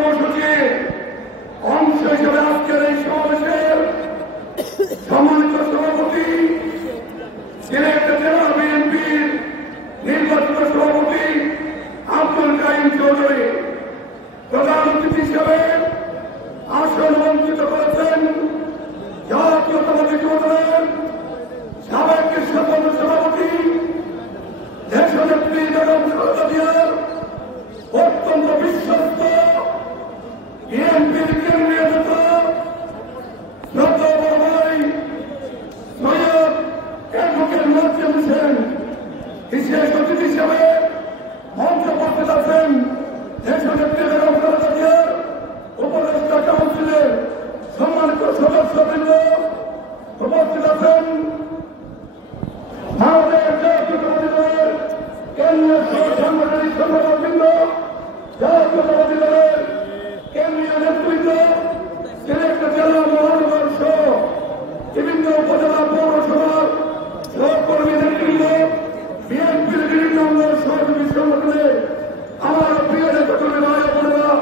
কর্মসূচির অংশ হিসেবে আজকের এই সমাবেশের সম্মানিত সভাপতি সিলেট জেলা বিএনপির নির্বাচিত সভাপতি আব্দুল কাইম চৌধুরী প্রধান অতিথি হিসেবে আসন অলঙ্কৃত করেছেন জাতীয়তাবাদী যুবদলের সাবেক সাধারণ সভাপতি দেশনেত্রী বেগম খালেদা জিয়ার অত্যন্ত বিশ্বস্ত বিএনপির কেন্দ্রীয় নেতা শ্রদ্ধা বড় ভাই সৈয়দ অ্যাডভোকেট নাজিম হোসেন বিশেষ অতিথি হিসেবে মঞ্চ উপস্থিত আছেন দেশনেত্রী বেগম খালেদা জিয়ার উপদেষ্টা কাউন্সিলের সম্মানিত সদস্যবৃন্দ উপস্থিত আছেন আমাদের জাতীয়তাবাদী দলের কেন্দ্রীয় সাংগঠনিক সংগঠনবৃন্দ, জাতীয়তাবাদী দলের কেন্দ্রীয় নেতৃত্ব, সিলেট জেলা মহানগর সহ বিভিন্ন উপজেলা পৌরসভার সহকর্মী নেতৃত্ব, বিএনপির বিভিন্ন অঙ্গের সহযোগী সংগঠনের আমার প্রিয় নেতাকর্মী ভাই বোনেরা,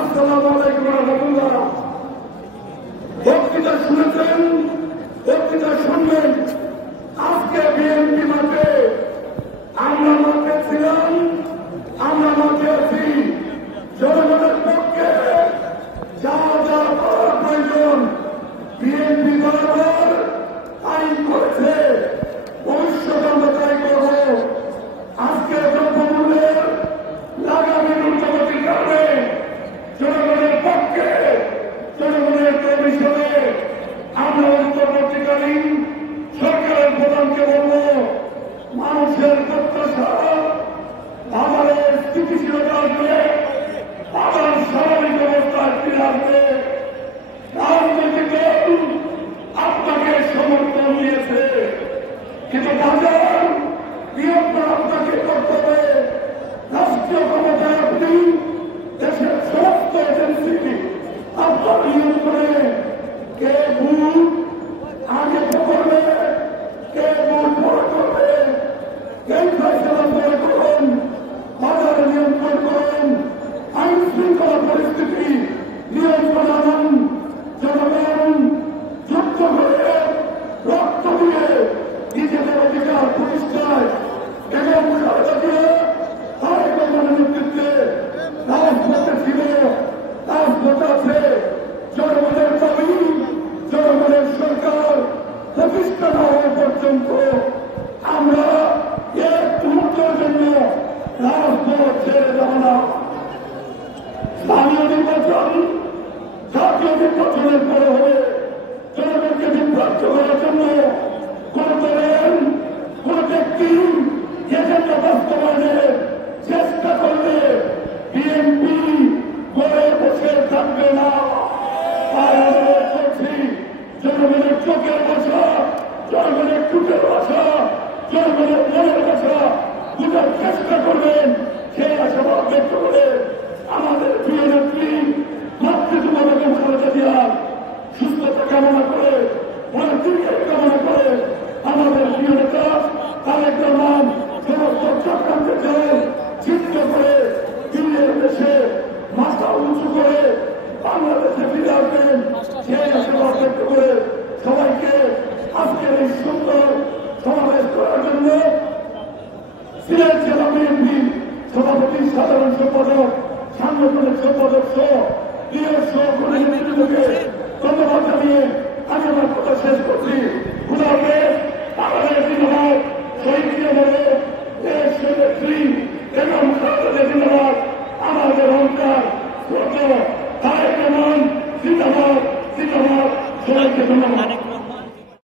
আসসালামু আলাইকুম ওয়া রাহমাতুল্লাহ। বক্তৃতা শুনেছেন, বক্তৃতা শুনবেন। আজকে বিএনপি মাঠে আমরা মাঠে ছিলাম, আমরা মাঠে আছি জনগণের পক্ষে যা যা করার প্রয়োজন বিএনপি বরাবর আইন করেছে, ভবিষ্যৎ আমরা তাই করব। আজকে দ্রব্যমূল্যের লাগামের ঊর্ধ্বগতির কারণে জনগণের পক্ষে, জনগণের কমিশনে আমরা অন্তর্বর্তীকালীন সরকারের প্রধানকে বলব, মানুষের প্রত্যাশা আমাদের স্থিতিশীলতা আসবে, আবার স্বাভাবিক অবস্থায় ফিরে আসবে। রাজনৈতিক দল আপনাকে সমর্থন দিয়েছে, কিন্তু বাজার নিয়ন্ত্রণ আপনাকে করতে হবে। রাষ্ট্রীয় ক্ষমতায় আপনি দেশের সমস্ত এজেন্সি আপনার নিয়ন্ত্রণে। কে ভুল আগে করবে, কে ভুল পরে করবে, কে ফেসলা পরে করুন, বাজার নিয়ন্ত্রণ করুন, আইন শৃঙ্খলা পরিস্থিতি নিয়ন্ত্রণ আনুন। জনগণ যুদ্ধ করে রক্ত দিয়ে নিজেদের অধিকার প্রতিষ্ঠায় বেগম খালেদা জিয়া তারেক রহমানের নেতৃত্বে রাজপথে ছিল, রাজপথে আছে। জনগণের দাবি, জনগণের সরকার প্রতিষ্ঠা না হওয়া পর্যন্ত আমরা এক মুহূর্তের জন্য রাজপথ ছেড়ে যাব না। স্থানীয় নির্বাচন জাতীয় নির্বাচনের পরে হবে। জনগণকে বিভ্রান্ত করার জন্য কোন দলের কোন ব্যক্তি এজেন্ডা বাস্তবায়নের চেষ্টা করলে বিএনপি ঘরে বসে থাকবে না। জনগণের চোখের ভাষা, জনগণের টুকের ভাষা, জনগণের মনের ভাষা বুঝার চেষ্টা করবেন, সেই আশাবাদ ব্যক্ত করে আমাদের প্রিয় নেত্রী মাতৃতুমা বেগম খালেদা জিয়ার সুস্থতা কামনা করে, ওনার দীর্ঘের কামনা করে আমাদের প্রিয় নেতা তারেক রহমান সমস্ত চক্রান্তে চিত্র করে দিল্লির দেশে মাথা উঁচু করে বাংলাদেশে ফিরে আসবেন, সেই আশীর্বাদ ব্যক্ত করে সবাইকে আজকের এই সুন্দর সমাবেশ করার জন্য সিলেট জেলা বিএনপি সভাপতি, সাধারণ সম্পাদক, সাংগঠনিক সম্পাদক সহ প্রিয় সহকর্মী নেতৃত্বকে ধন্যবাদ জানিয়ে আমি আমার কথা শেষ করছি। খুদা হাফেজ। বাংলাদেশ জিন্দাবাদ, শহীদ বলে দেশ নেত্রী বেগম খালেদা জিন্দাবাদ, আমাদের অহংকার তারেক রহমান জিন্দাবাদ, জিন্দাবাদ। সবাইকে ধন্যবাদ।